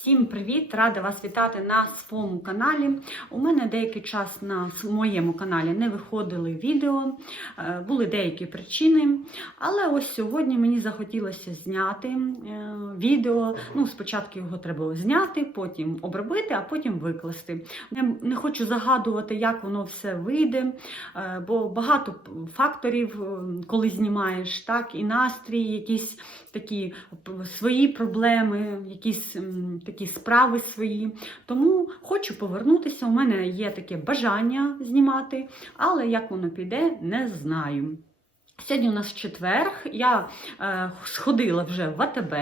Всім привіт! Рада вас вітати на своєму каналі. У мене деякий час на моєму каналі не виходили відео, е, були деякі причини. Але ось сьогодні мені захотілося зняти е, відео. Ну, спочатку його треба зняти, потім обробити, а потім викласти. Не, хочу загадувати, як воно все вийде, е, бо багато факторів, коли знімаєш, так, і настрій, якісь такі свої проблеми, якісь такі справи свої. Тому хочу повернутися. У мене є таке бажання знімати, але як воно піде, не знаю. Сьогодні у нас четверг. Я е, сходила вже в АТБ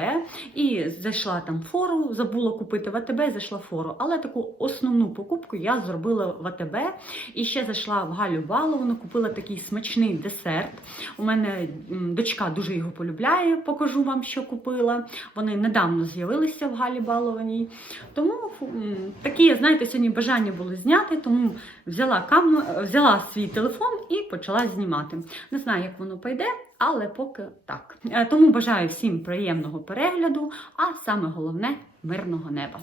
і зайшла там фору, забула купити в АТБ, зайшла фору. Але таку основну покупку я зробила в АТБ. І ще зайшла в Галю Баловну, купила такий смачний десерт. У мене дочка дуже його полюбляє, покажу вам, що купила. Вони недавно з'явилися в Галі Балованій. Тому такі, знаєте, сьогодні бажання були зняти, тому взяла кам... взяла свій телефон і почала знімати. Не знаю, як воно пойде, але поки так. Е, Тому бажаю всім приємного перегляду, а саме головне мирного неба.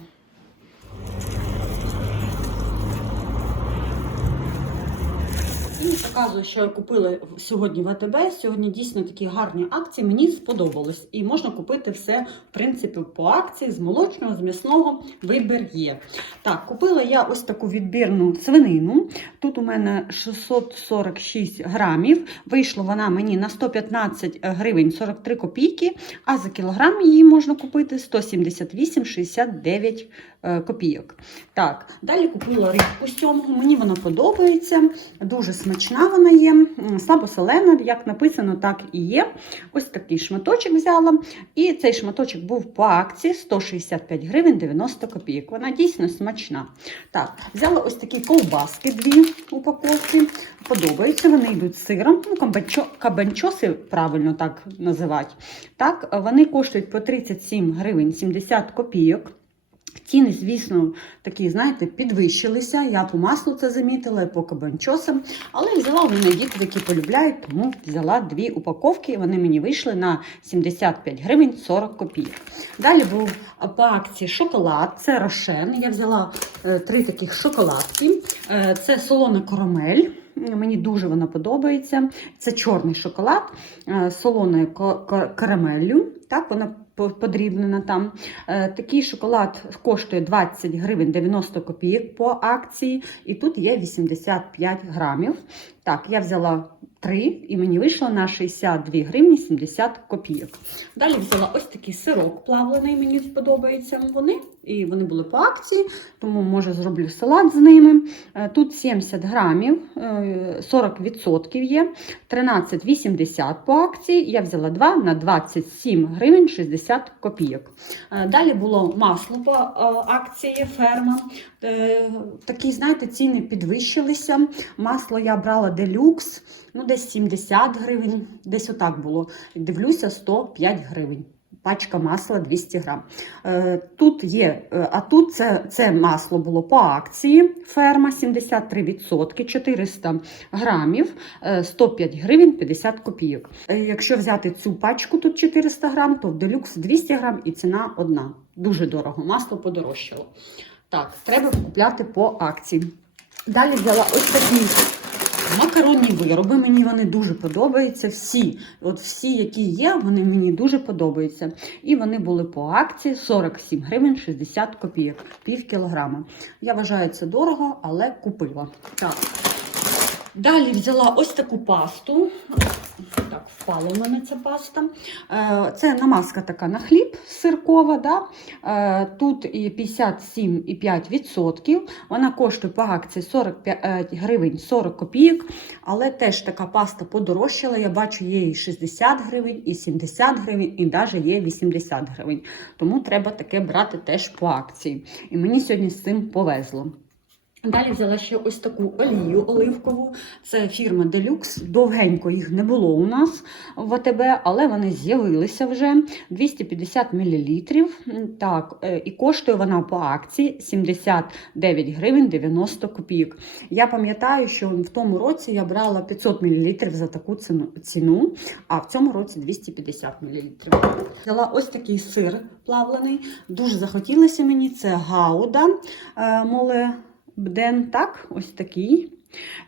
І показую, що я купила сьогодні в АТБ. Сьогодні дійсно такі гарні акції. Мені сподобалось. І можна купити все, в принципі, по акції з молочного, з м'ясного вибір є. Так, купила я ось таку відбірну свинину. Тут у мене 646 грамів. Вийшла вона мені на 115 гривень 43 копійки, а за кілограм її можна купити 178,69 е, копійок. Так, далі купила рибку з. Мені вона подобається. Дуже смачна вона є, слабосолена, як написано, так і є. Ось такий шматочок взяла. І цей шматочок був по акції 165 гривень 90 копійок. Вона дійсно смачна. Так, взяла ось такі ковбаски, дві упаковки. Подобаються, вони йдуть з сиром. Ну, кабанчо, кабанчоси правильно так називати. Так, вони коштують по 37 гривень 70 копійок. Ціни, звісно, такі, знаєте, підвищилися. Я по маслу це замітила, і по кабанчосам. Але взяла у мене діти, які полюбляють, тому взяла дві упаковки. Вони мені вийшли на 75 гривень 40 копійок. Далі був по акції шоколад, це рошен. Я взяла е, три таких шоколадки. Е, це солона карамель. Мені дуже вона подобається. Це чорний шоколад е, з солоною ка- ка- карамеллю. Так, вона подрібнена там. Е, Такий шоколад коштує 20 гривень 90 копійок по акції, і тут є 85 грамів. Так, я взяла 3 і мені вийшло на 62 гривні 70 копійок. Далі взяла ось такий сирок плавлений, мені подобаються вони. І вони були по акції, тому може зроблю салат з ними. Е, Тут 70 грамів, е, 40% є, 13,80 по акції. Я взяла 2 на 27 гривень 60 копійок. Е, Далі було масло по е, акції ферма. Е, Такі, знаєте, ціни підвищилися. Масло я брала делюкс, ну десь 70 гривень, десь отак було. Дивлюся, 105 гривень. Пачка масла 200 грам. Е, Тут є, е, а тут це, це масло було по акції ферма 73%, 400 грамів, е, 105 гривень 50 копійок. Е, Якщо взяти цю пачку тут 400 грам, то в делюкс 200 грам і ціна одна. Дуже дорого, масло подорожчало. Так, треба купляти по акції. Далі взяла ось такі макаронні вироби. Мені вони дуже подобаються. Всі, от всі, які є, вони мені дуже подобаються. І вони були по акції 47 гривень 60 копійок, пів кілограма. Я вважаю це дорого, але купила. Так. Далі взяла ось таку пасту. Так, впала в мене ця паста. Е, Це намазка така на хліб сиркова. Да? Е, Тут 57,5%. Вона коштує по акції 45 гривень 40 копійок. Але теж така паста подорожчала. Я бачу, є і 60 гривень, і 70 гривень, і навіть є 80 гривень. Тому треба таке брати теж по акції. І мені сьогодні з цим повезло. Далі взяла ще ось таку олію оливкову. Це фірма Deluxe. Довгенько їх не було у нас в АТБ, але вони з'явилися вже 250 мл. Так, е, і коштує вона по акції 79 гривень 90 копійок. Я пам'ятаю, що в тому році я брала 500 мл за таку ціну, а в цьому році 250 мл. Взяла ось такий сир плавлений. Дуже захотілося мені. Це гауда е, моле. Бден, так, ось такий.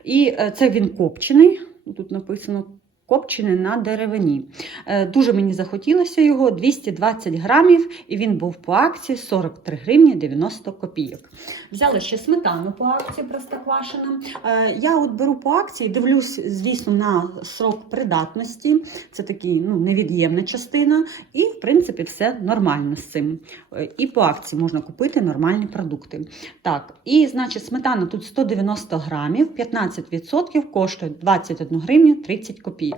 І е, це він копчений. Тут написано копчений на деревині. Е, Дуже мені захотілося його 220 грамів, і він був по акції 43 гривні 90 копійок. Взяла ще сметану по акції простоквашина. Е, Я от беру по акції, дивлюсь, звісно, на срок придатності. Це такий ну, невід'ємна частина. І, в принципі, все нормально з цим. Е, І по акції можна купити нормальні продукти. Так, і значить, сметана тут 190 грамів, 15% коштує 21 гривню 30 копійок.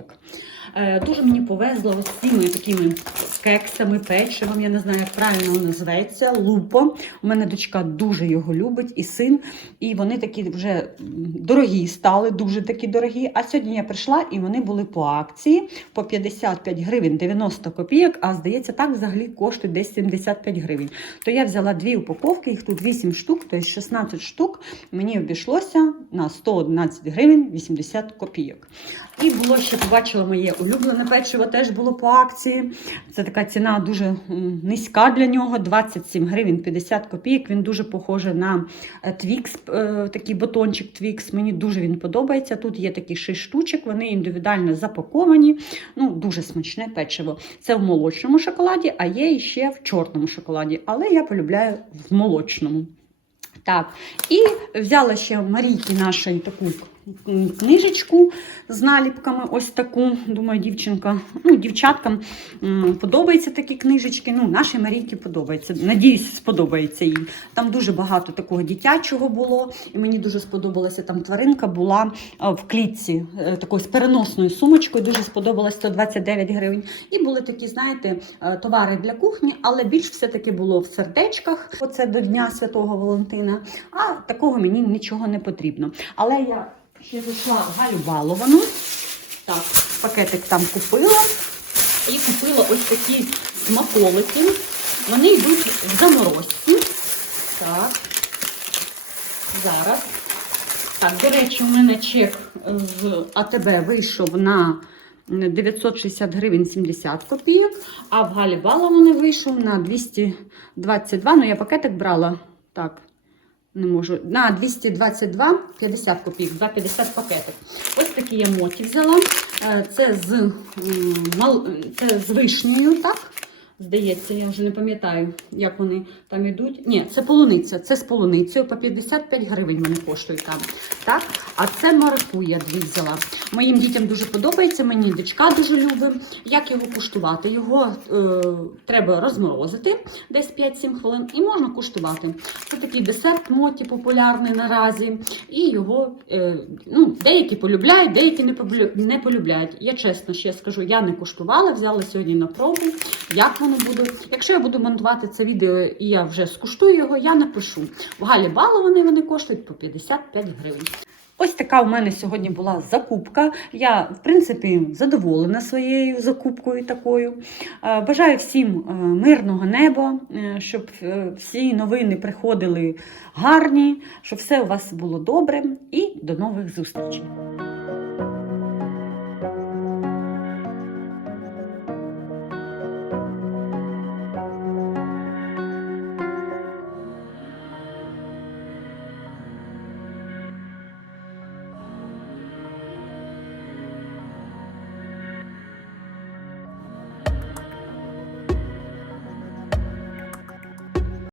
Е, Дуже мені повезло ось цими такими кексами, печивом, я не знаю, як правильно воно називається, лупо. У мене дочка дуже його любить, і син. І вони такі вже дорогі стали, дуже такі дорогі. А сьогодні я прийшла і вони були по акції по 55 гривень 90 копійок, а здається, так взагалі коштує десь 75 гривень. То я взяла дві упаковки, їх тут 8 штук, тобто 16 штук. Мені обійшлося на 111 гривень 80 копійок. І було ще побачила моє улюблене печиво, теж було по акції. Це така ціна дуже низька для нього 27 гривень 50 копійок. Він дуже похожий на е, Твікс, е, такий батончик Твікс. Мені дуже він подобається. Тут є такі 6 штучок, вони індивідуально запаковані. Ну, дуже смачне печиво. Це в молочному шоколаді, а є ще в чорному шоколаді. Але я полюбляю в молочному. Так, і взяла ще Марійки нашої таку книжечку з наліпками. Ось таку. Думаю, дівчинка, ну, дівчаткам подобаються такі книжечки. Ну, нашій Марійці подобається. Надіюсь, сподобається їй. Там дуже багато такого дитячого було. І мені дуже сподобалася там тваринка була в клітці е, такою з переносною сумочкою. Дуже сподобалась 129 гривень. І були такі, знаєте, е, товари для кухні, але більш все-таки було в сердечках. Оце до Дня Святого Валентина. А такого мені нічого не потрібно. Але я ще зайшла в Галю Баловану. Так, пакетик там купила. І купила ось такі смаколики. Вони йдуть в заморозці. Так. Зараз. Так, до речі, у мене чек з АТБ вийшов на 960 гривень 70 копійок, а в Галі Баловани вийшов на 222, ну я пакетик брала, так, не можу, на 222 50 копійок, за 50 пакетик. Ось такі я моті взяла. Е, Це з, це з вишнею, так? Здається, я вже не пам'ятаю, як вони там йдуть. Ні, це полуниця. Це з полуницею по 55 гривень вони коштують там. Так? А це маракуя дві взяла. Моїм дітям дуже подобається, мені дочка дуже любить. Як його куштувати? Його е, треба розморозити десь 5-7 хвилин і можна куштувати. Це такий десерт моті популярний наразі. І його е, ну, деякі полюбляють, деякі не, полю- не полюбляють. Я чесно ще скажу, я не куштувала, взяла сьогодні на пробу. Як воно буде? Якщо я буду монтувати це відео і я вже скуштую його, я напишу. В Галі Балований вони коштують по 55 гривень. Ось така у мене сьогодні була закупка. Я, в принципі, задоволена своєю закупкою такою. Е, Бажаю всім е, мирного неба, е, щоб всі новини приходили гарні, щоб все у вас було добре. І до нових зустрічей!